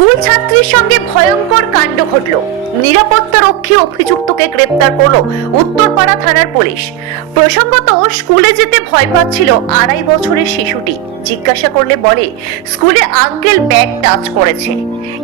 School ছাত্রীর সঙ্গে ভয়ঙ্কর কাণ্ড ঘটল। নিরাপত্তা রক্ষী অভিযুক্তকে গ্রেপ্তার করলো উত্তরপাড়া থানার পুলিশ। প্রসঙ্গত, স্কুলে যেতে ভয় পাচ্ছিল 2.5 বছরের শিশুটি। জিজ্ঞাসা করলে বলে স্কুলে আঙ্কেল ব্যাগ টাচ করেছে।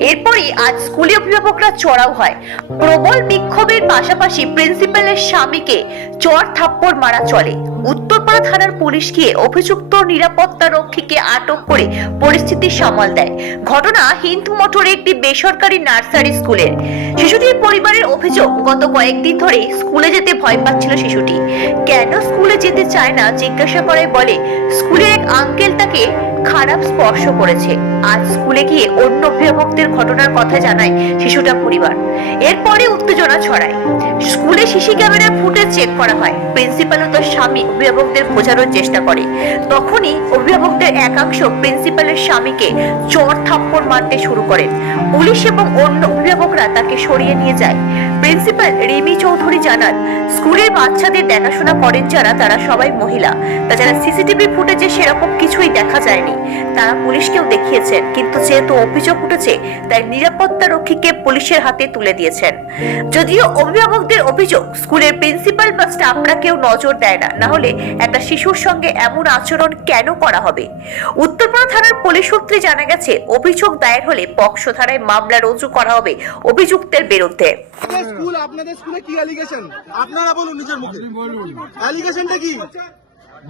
এরপরই আজ স্কুলে অভিভাবকরা চড়াও হয়। প্রবল বিক্ষোভের পাশাপাশি প্রিন্সিপালের স্বামীকে চড় থাপ্পড় মারা চলে। উত্তরপাড়া থানার পুলিশ গিয়ে অভিযুক্ত নিরাপত্তা রক্ষীকে আটক করে পরিস্থিতি সামাল দেয়। ঘটনা হিন্দ মোটরে একটি বেসরকারি নার্সারি স্কুলের। শিশুটির পরিবারের অভিযোগ, গত কয়েকদিন ধরে স্কুলে যেতে ভয় পাচ্ছিল শিশুটি। কেন স্কুলে যেতে চায় না জিজ্ঞাসা করায় বলে স্কুলের এক আঙ্কেল তাকে খারাপ স্পর্শ করেছে। আজ স্কুলে গিয়ে অন্য অভিভাবকদের ঘটনার কথা জানায় শিশুটা পরিবার। এরপরে উত্তেজনা ছড়ায়। স্কুলে সিসি ক্যামেরার ফুটেজ চেক করা হয়। প্রিন্সিপাল ও তার স্বামী অভিভাবকদের বোঝানোর চেষ্টা করে। তখনই অভিভাবকদের একাংশ প্রিন্সিপালের স্বামীকে চড় থাপ্পড় মারতে শুরু করেন। পুলিশ এবং অন্য অভিভাবকরা তাকে সরিয়ে নিয়ে যায়। প্রিন্সিপাল রিমি চৌধুরী জানান, স্কুলের বাচ্চাদের দেখাশোনা করেন যারা, তারা সবাই মহিলা। তাছাড়া সিসিটিভি ফুটেজে সেরকম কিছুই দেখা যায়নি। তারা পুলিশকেও দেখিয়েছেন, কিন্তু যেহেতু অভিযোগ উঠেছে তাই নিরাপত্তা রক্ষীকে পুলিশের হাতে তুলে দিয়েছেন। যদিও অভিভাবকদের অভিযোগ, স্কুলের প্রিন্সিপাল বা স্টাফরা কেউ নজর দেয় না, না হলে একটা শিশুর সঙ্গে এমন আচরণ কেন করা হবে। উত্তরপাড়া থানার পুলিশ সূত্রে জানা গেছে, অভিযোগ দায়ের হলে পক্সো ধারায় মামলা রুজু করা হবে অভিযুক্তের বিরুদ্ধে। আপনাদের স্কুলে কি অ্যালিগেশন আপনারা বলুন, নিজের মুখে বলুন অ্যালিগেশনটা কি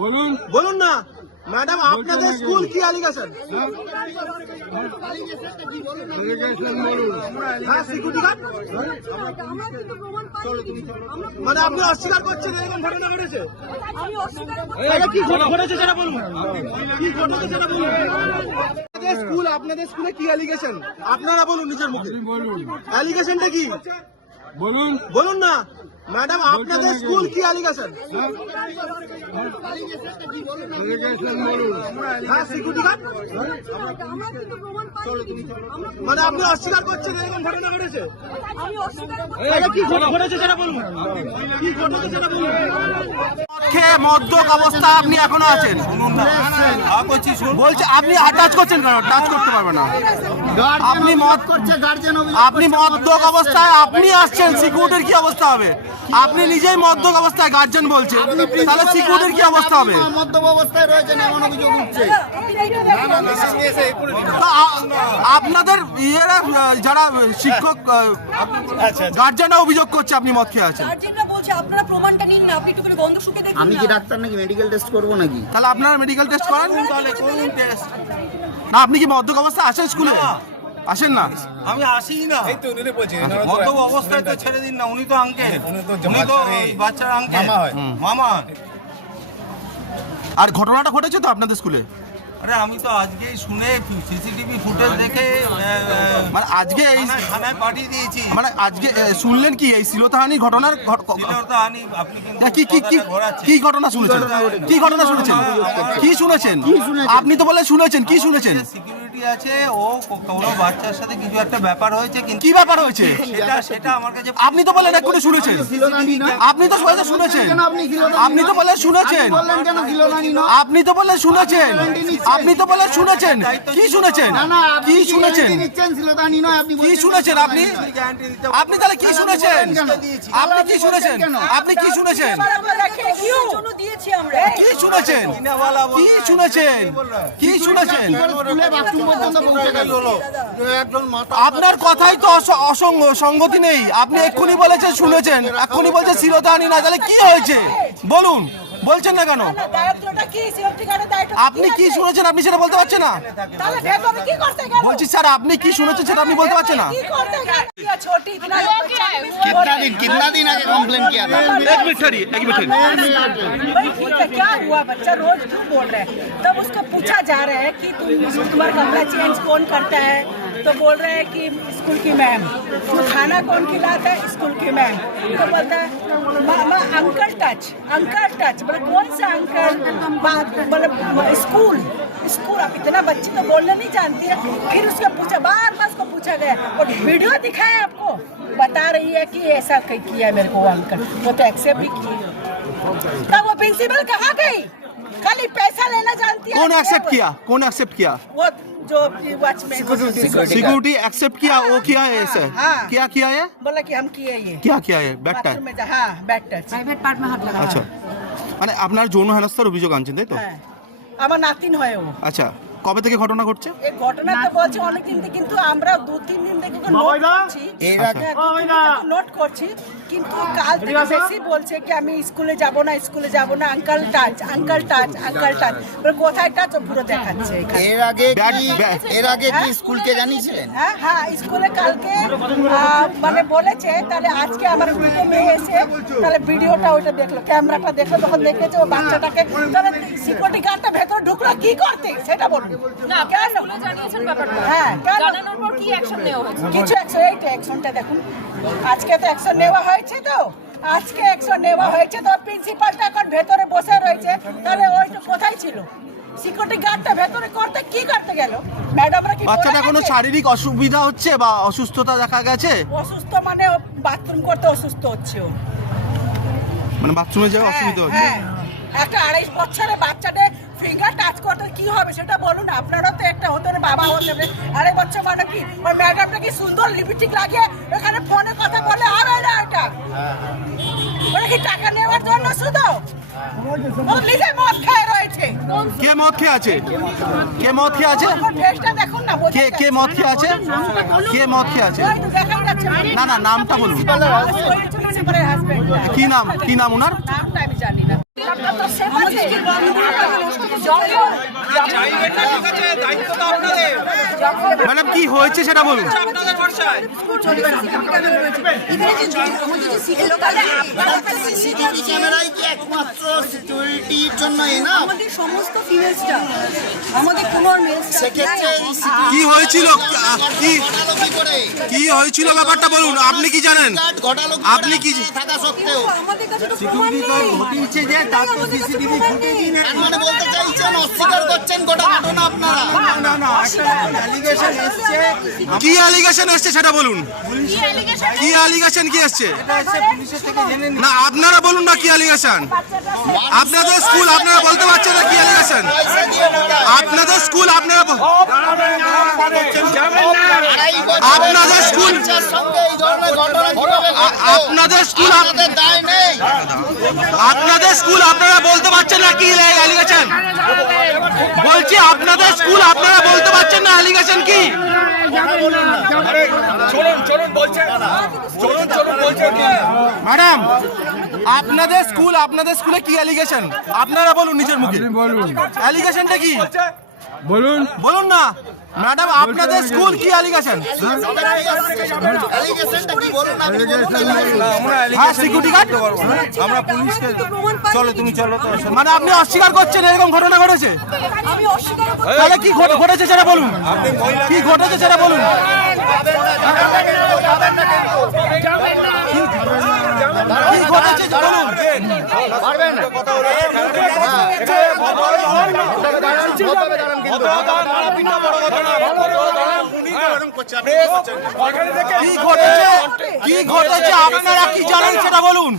বলুন, বলুন না ম্যাডাম, আপনাদের স্কুল কি অ্যালিগেশন? হ্যাঁ, সিকিউরিটি গার্ড মানে আপনি অস্বীকার করছেন এরকম ঘটনা ঘটেছে? কি ঘটেছে সেটা বলুন, কি ঘটেছে সেটা বলুন। আপনাদের স্কুলে কি অ্যালিগেশন আপনারা বলুন, নিজের মুখে বলুন অ্যালিগেশনটা কি বলুন, বলুন না ম্যাডাম, আপনাদের স্কুল কি অ্যালিগেশন? হ্যাঁ, সিকিউরিটি গার্ড মানে আপনি অস্বীকার করছেন এরকম ঘটনা ঘটেছে? কি ঘটেছে সেটা বলুন, কি ঘটেছে সেটা বলুন। মদ্যপ অবস্থা আপনি এখনো আছেন, বলছে আপনি টাচ করছেন কেন? টাচ করতে পারবে না। আপনি মদ্যপ অবস্থায় আপনি আসছেন, সিকিউরিটির কি অবস্থা হবে? আপনি নিজেই মদ্যপ অবস্থায় গার্জেন বলছেন, তাহলে সিকিউরিটির কি অবস্থা হবে? মদ্যপ অবস্থায় রয়েছেন এমন অভিযোগ উঠছে। আপনাদের ইয়েরা যারা শিক্ষক গার্জেনরা অভিযোগ করছে আপনি মদ খেয়ে আছেন। আমি কি ডাক্তার নাকি মেডিকেল টেস্ট করবো নাকি? তাহলে আপনারা মেডিকেল টেস্ট করান। না, আপনি কি মদ্যপ অবস্থায় আসেন স্কুলে? আসেন না? আমি আসি না, এই তো উনি বলছেন মদ্যপ অবস্থায় তো ছেড়ে দিন না। উনি তো আঙ্কেল, উনি তো বাচ্চার আঙ্কেল, মামা। আর ঘটনাটা ঘটেছে তো আপনাদের স্কুলে? আরে আমি তো আজকেই শুনে সিসিটিভি ফুটেজ দেখে মানে আজকে এই থানায় পাঠিয়ে দিয়েছি। মানে আজকে শুনলেন কি এই শ্লীলতাহানির ঘটনার? শ্লীলতাহানি আপনি কি ঘটনা শুনেছেন? কি ঘটনা শুনেছেন? কি শুনেছেন? আপনি তো বলে শুনেছেন, কি শুনেছেন? সিকিউরিটি আছে, ও কোনো বাচ্চার সাথে কিছু একটা ব্যাপার হয়েছে। কিন্তু কি ব্যাপার হয়েছে সেটা আমার কাছে আপনি তো বলেন এক্ষুনি শুনেছেন। আপনি তো বলে শুনেছেন, আপনি তো বলে শুনেছেন, আপনি তো বলে শুনেছেন, আপনি তো বলে শুনেছেন। কি শুনেছেন? কি শুনেছেন? কি শুনেছেন আপনি? আপনি তাহলে কি শুনেছেন? আপনি কি শুনেছেন? আপনি কি শুনেছেন? কি শুনেছেন? কি শুনেছেন? কি শুনেছেন? আপনার কথাই তো সংগতি নেই। আপনি এক্ষুনি বলেছেন শুনেছেন, এক্ষুনি বলছেন শ্লীলতাহানি না। তাহলে কি হয়েছে বলুন, বলছেন না কেন? আপনি কি শুনেছেন আপনি সেটা বলতে পারছেন না? বলছি স্যার, আপনি কি শুনেছেন সেটা আপনি বলতে পারছেন না? कितना दिन आगे कंप्लेन किया था? एक मिनट ठहरिए, एक मिनट ठहरिए। भाई ठीक है, क्या हुआ? बच्चा रोज क्यों बोल रहा है? तब उसको पूछा जा रहा है कि तुम्हारा कपड़ा चेंज कौन करता है? तो बोल रहे हैं कि स्कूल की मैम। तो खाना कौन खिलाता है? स्कूल की मैम। तो बोलता है मामा अंकल टच, अंकल टच। बोले कौन सा अंकल? बोले स्कूल, स्कूल। अब इतना बच्ची तो बोलना नहीं जानती है। फिर उसको पूछा, बार बार उसको पूछा गया और वीडियो दिखाया आपको, बता रही है कि ऐसा किया मेरे को अंकल। वो तो एक्सेप्ट भी किए। तब वो प्रिंसिपल कहाँ गई? खाली पैसा लेना जानती है। कौन एक्सेप्ट किया? कौन एक्सेप्ट किया? वो जो वॉचमैन सिक्योरिटी एक्सेप्ट किया, वो किया है ऐसे? हाँ। क्या किया है? बोला कि हम किए ये क्या किया है? Bad touch. बाथरूम में हाँ बैड टच প্রাইভেট পার্ট মে হাত লাগা আচ্ছা, মানে আপনার যৌন হেনস্থার অভিযোগ আনছেন তাই তো? হ্যাঁ আমার নাতিন হয় ও আচ্ছা, কবে থেকে ঘটনা ঘটছে? এই ঘটনা তো বলছে অনেক দিন থেকে, কিন্তু আমরা 2-3 দিন থেকে নোট করছি, নোট করছি, কিন্তু কাল থেকে বেশি বলছে কি আমি স্কুলে যাব না, স্কুলে যাব না, uncle touch, uncle touch, uncle touch, কোথায় টাচ পুরো দেখাচ্ছে এখানে। এর আগে কি স্কুলকে জানিয়েছিলেন? হ্যাঁ হ্যাঁ, স্কুলে কালকে মানে বলেছে, তাহলে আজকে আমার দুটো মেয়ে এসে তাহলে ভিডিওটা ওইটা দেখলো, ক্যামেরাটা দেখলো, তখন দেখেছে ও বাচ্চাটাকে, তাহলে সিকিউরিটি গার্ডটা ভেতরে ঢুকলো কি করতে সেটা বলুন না, কেন? স্কুলে জানিয়েছেন ব্যাপারটা। হ্যাঁ কেন? জানানোর পর কি অ্যাকশন নেওয়া হয়েছে? কিছু অ্যাকশন, এইটা অ্যাকশনটা দেখুন, আজকে তো অ্যাকশন নেওয়া হয়েছে, তো আজকে অ্যাকশন নেওয়া হয়েছে, তো প্রিন্সিপালটা এখন ভেতরে বসে রয়েছে, তাহলে ওইটা কোথায় ছিল? সিকিউরিটি গার্ডটা ভেতরে করতে কি করতে গেল? ম্যাডামরা কি বাচ্চাটা বলে কোনো গেছে? শারীরিক অসুবিধা হচ্ছে বা অসুস্থতা দেখা গেছে? অসুস্থ মানে বাথরুম করতে অসুস্থ হচ্ছে ও। মানে বাথরুমে যাওয়া অসুবিধা হচ্ছে? হ্যাঁ, একটা 2.5 বছরের বাচ্চাটা ফিঙ্গার টাচ করতে কি হবে সেটা বলুন। আপনারা তো একটা হতে হবে, বাবা হতে হবে, 2.5 বছর মানে কি ওই ম্যাডামটা কি সুন্দর লিপস্টিক লাগিয়ে এখানে ফোনে কথা বলে হবে না? এটা ওরা কি টাকা নেওয়ার জন্য শুধু? ও নিজে মদ খেয়ে রয়েছে। কে মদ খেয়ে আছে? কে মদ খেয়ে আছে? ওর ফেসটা দেখুন না, বোঝা কে যাচ্ছে। কে মদ খেয়ে আছে? কে মদ খেয়ে আছে? ওই তো দেখা যাচ্ছে। না না, নামটা বলুন। কি নাম, কি নাম ওনার? নামটা আমি জানি না। আপনার তো সেম আছে। ম্যাডাম কি হয়েছে সেটা বলুন। সিসিটিভি ক্যামেরাই কি একমাত্র সিকিউরিটির জন্য এনাফ? আমাদের সমস্ত ফিমেল স্টাফ, আমাদের কোনো মেল স্টাফ সেক্ষেত্রে কি হয়েছিল? কি ঘটালো কি করে? কি হয়েছিল ব্যাপারটা বলুন, আপনি কি জানেন? ঘটালো কি আপনি করে কি- থাকা সত্ত্বেও? আমাদের কাছে তো প্রমাণ নেই। তার তো সিসিটিভি ফুটেজ নেই। তার মানে বলতে চাইছেন অস্বীকার করছেন গোটা ঘটনা আপনারা? কি অ্যালিগেশন এসছে সেটা বলুন। কি অ্যালিগেশন কি এসছে? না আপনারা বলুন না কি অ্যালিগেশন। আপনাদের স্কুল আপনারা বলতে পারছেন না কি অ্যালিগেশন? পয়সা দিয়ে ঢোকায়। আপনাদের স্কুল আপনারা আড়াই বছরের আপনাদের স্কুল বাচ্চার সঙ্গে এই ধরনের ঘটনা ঘটবে আপনাদের স্কুল আপনাদের দায় নেই? আপনাদের স্কুল আপনারা বলতে পারছেন না কি অ্যালিগেশন? বলছি আপনাদের স্কুল আপনারা বলতে পারছেন না অ্যালিগেশন কি? ম্যাডাম আপনাদের স্কুলে কি অ্যালিগেশন আপনারা বলুন নিজের মুখে। অ্যালিগেশনটা কি বলুন না ম্যাডাম, আপনাদের স্কুল কি অ্যালিগেশন? অ্যালিগেশনটা কি বলুন, আপনি বলুন। হ্যাঁ সিকিউরিটি গার্ড, আমরা পুলিশকে চলো তুমি চলো। মানে আপনি অস্বীকার করছেন এরকম ঘটনা ঘটেছে? আমি অস্বীকার করছি। তাহলে কি ঘটেছে সেটা বলুন। কি ঘটেছে সেটা বলুন। কি ঘটেছে বলুন। কি ঘটেছে আপনারা কি জানেন সেটা বলুন।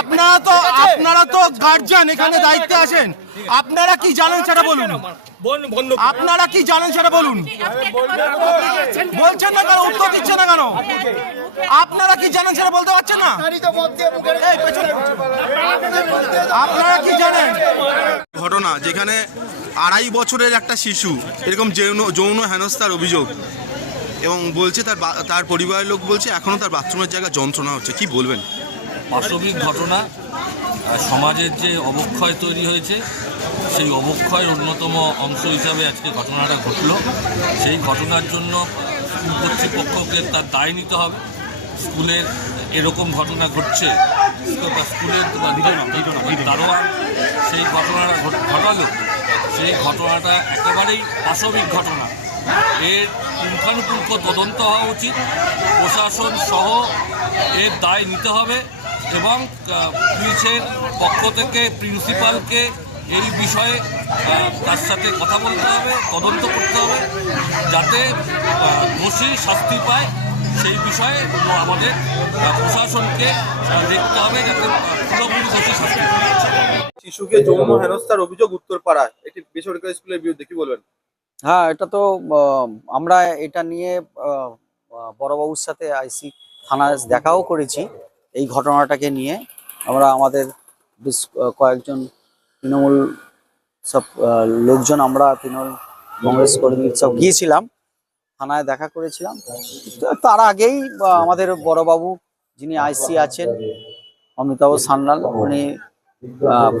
আপনারা তো গার্জিয়ান, এখানে দায়িত্বে আছেন, আপনারা কি জানেন সেটা বলুন। আপনারা কি জানেন সেটা বলুন। বলছেন না কেন, উত্তর দিচ্ছেন না কেন? আপনারা কি জানেন সেটা বলতে পারছেন না? এই পেছনে। আপনারা কি জানেন? ঘটনা যেখানে 2.5 বছরের একটা শিশু এরকম যৌন হেনস্থার অভিযোগ, এবং বলছে তার পরিবারের লোক বলছে এখনো তার বাথরুমের জায়গায় যন্ত্রণা হচ্ছে, কি বলবেন? পাশবিক ঘটনা, সমাজের যে অবক্ষয় তৈরি হয়েছে সেই অবক্ষয়ের অন্যতম অংশ হিসাবে আজকে ঘটনাটা ঘটল। সেই ঘটনার জন্য স্কুল কর্তৃপক্ষকে তার দায় নিতে হবে। স্কুলের এরকম ঘটনা ঘটছে, স্কুলের দারোয়ান সেই ঘটনাটা ঘটালো, সেই ঘটনাটা একেবারেই পাশবিক ঘটনা। এর পুঙ্খানুপুঙ্খ তদন্ত হওয়া উচিত, প্রশাসন সহ এর দায় নিতে হবে, এবং পুলিশের পক্ষ থেকে প্রিন্সিপালকে এই বিষয়ে তার সাথে কথা বলতে হবে, তদন্ত করতে হবে, যাতে দোষী শাস্তি পায় সেই বিষয়ে আমাদের প্রশাসনকে দেখতে হবে যাতে পুরোপুরি দোষী শাস্তি হয়। শিশুকে যৌন হেনস্থার অভিযোগ উত্তরপাড়ায় একটি বেসরকারি স্কুলের বিরুদ্ধে কি বলবেন? হ্যাঁ, এটা তো আমরা এটা নিয়ে বড়বাবুর সাথে আইসি থানায় দেখাও করেছি। এই ঘটনাটাকে নিয়ে আমরা আমাদের বেশ কয়েকজন তৃণমূল সব লোকজন, আমরা তৃণমূল কংগ্রেস কর্মী সব গিয়েছিলাম, থানায় দেখা করেছিলাম। তো তার আগেই আমাদের বড়বাবু যিনি আইসি আছেন অমিতাভ সান্যাল, উনি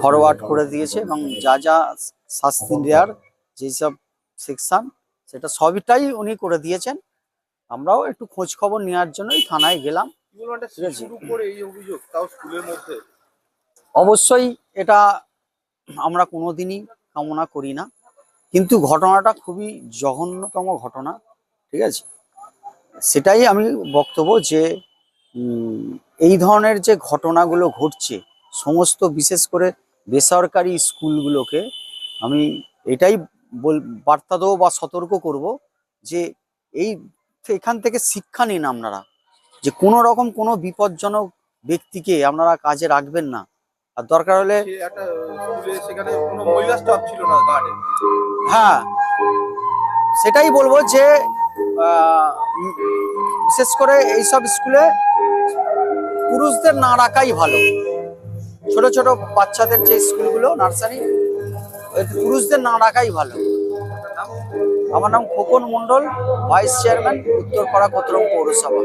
ফরওয়ার্ড করে দিয়েছে এবং যা যা শাস্তি দেওয়ার যেসব সেকশন সেটা সবটাই উনি করে দিয়েছেন। আমরাও একটু খোঁজ খবর নেওয়ার জন্যই থানায় গেলাম। অবশ্যই এটা আমরা কোনোদিনই কামনা করি না, কিন্তু ঘটনাটা খুবই জঘন্যতম ঘটনা, ঠিক আছে? সেটাই আমি বক্তব্য যে এই ধরনের যে ঘটনাগুলো ঘটছে সমস্ত, বিশেষ করে বেসরকারি স্কুলগুলোকে আমি এটাই বার্তা দেবো বা সতর্ক করব যে এখান থেকে শিক্ষা নিন আপনারা, যে কোনো রকম কোনো বিপজ্জনক ব্যক্তিকে আপনারা কাজে রাখবেন না। আর দরকার হলে সেখানে কোনো মহিলা স্টাফ ছিল না গার্ডে। হ্যাঁ, সেটাই বলবো যে বিশেষ করে এইসব স্কুলে পুরুষদের না রাখাই ভালো। ছোট ছোট বাচ্চাদের যে স্কুলগুলো নার্সারি, পুরুষদের না রাখাই ভালো। আমার নাম খোকন মণ্ডল, ভাইস চেয়ারম্যান, উত্তরপাড়া কোতরম পৌরসভা।